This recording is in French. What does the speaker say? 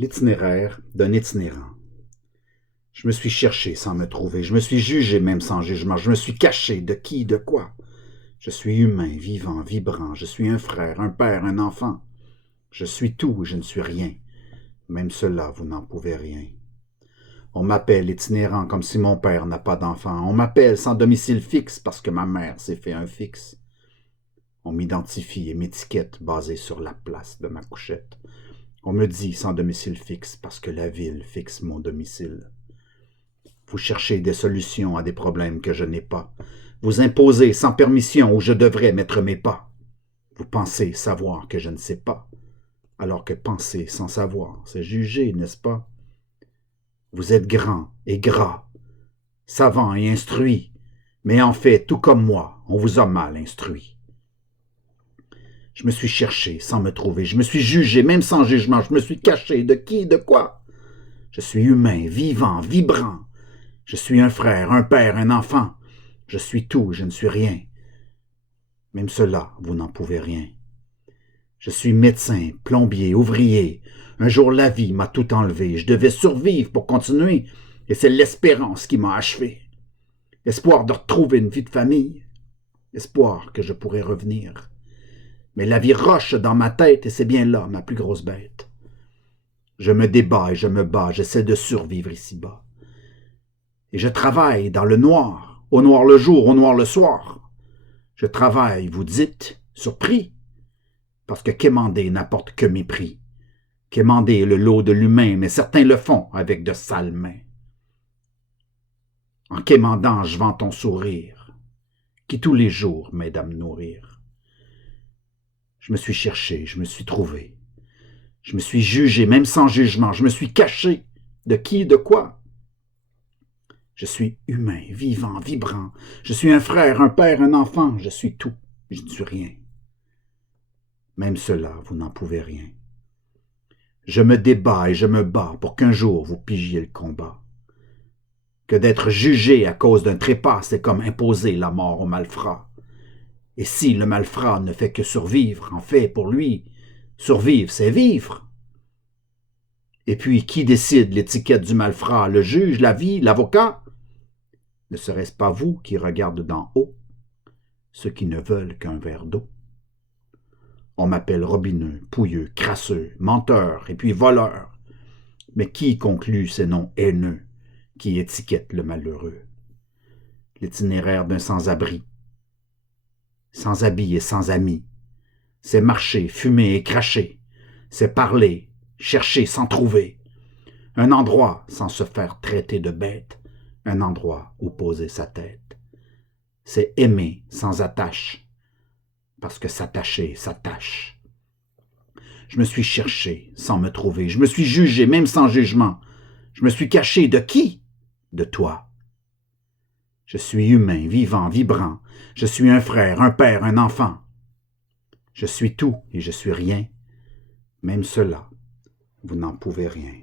L'itinéraire d'un itinérant. Je me suis cherché sans me trouver, je me suis jugé même sans jugement, je me suis caché de qui, de quoi. Je suis humain, vivant, vibrant, je suis un frère, un père, un enfant. Je suis tout et je ne suis rien. Même cela, vous n'en pouvez rien. On m'appelle itinérant comme si mon père n'a pas d'enfant. On m'appelle sans domicile fixe parce que ma mère s'est fait un fixe. On m'identifie et m'étiquette basée sur la place de ma couchette. On me dit sans domicile fixe parce que la ville fixe mon domicile. Vous cherchez des solutions à des problèmes que je n'ai pas. Vous imposez sans permission où je devrais mettre mes pas. Vous pensez savoir que je ne sais pas, alors que penser sans savoir, c'est juger, n'est-ce pas? Vous êtes grand et gras, savant et instruit, mais en fait, tout comme moi, on vous a mal instruit. Je me suis cherché sans me trouver, je me suis jugé même sans jugement, je me suis caché de qui, de quoi. Je suis humain, vivant, vibrant. Je suis un frère, un père, un enfant. Je suis tout, je ne suis rien. Même cela, vous n'en pouvez rien. Je suis médecin, plombier, ouvrier. Un jour, la vie m'a tout enlevé. Je devais survivre pour continuer, et c'est l'espérance qui m'a achevé. Espoir de retrouver une vie de famille. Espoir que je pourrais revenir. Mais la vie roche dans ma tête, et c'est bien là ma plus grosse bête. Je me débat et je me bats, j'essaie de survivre ici-bas. Et je travaille dans le noir, au noir le jour, au noir le soir. Je travaille, vous dites, surpris, parce que quémander n'apporte que mépris. Quémander est le lot de l'humain, mais certains le font avec de sales mains. En quémandant, je vends ton sourire, qui tous les jours m'aide à me nourrir. Je me suis cherché, je me suis trouvé. Je me suis jugé, même sans jugement, je me suis caché. De qui, de quoi? Je suis humain, vivant, vibrant. Je suis un frère, un père, un enfant. Je suis tout, je ne suis rien. Même cela, vous n'en pouvez rien. Je me débat et je me bats pour qu'un jour vous pigiez le combat. Que d'être jugé à cause d'un trépas, c'est comme imposer la mort au malfrat. Et si le malfrat ne fait que survivre, en fait, pour lui, survivre, c'est vivre. Et puis, qui décide l'étiquette du malfrat? Le juge, la vie, l'avocat? Ne serait-ce pas vous qui regardez d'en haut, ceux qui ne veulent qu'un verre d'eau? On m'appelle robineux, pouilleux, crasseux, menteur et puis voleur. Mais qui conclut ces noms haineux qui étiquettent le malheureux? L'itinéraire d'un sans-abri, sans habit et sans amis. C'est marcher, fumer et cracher. C'est parler, chercher sans trouver. Un endroit sans se faire traiter de bête. Un endroit où poser sa tête. C'est aimer sans attache, parce que s'attacher s'attache. Je me suis cherché sans me trouver. Je me suis jugé même sans jugement. Je me suis caché de qui? De toi. Je suis humain, vivant, vibrant. Je suis un frère, un père, un enfant. Je suis tout et je suis rien. Même cela, vous n'en pouvez rien.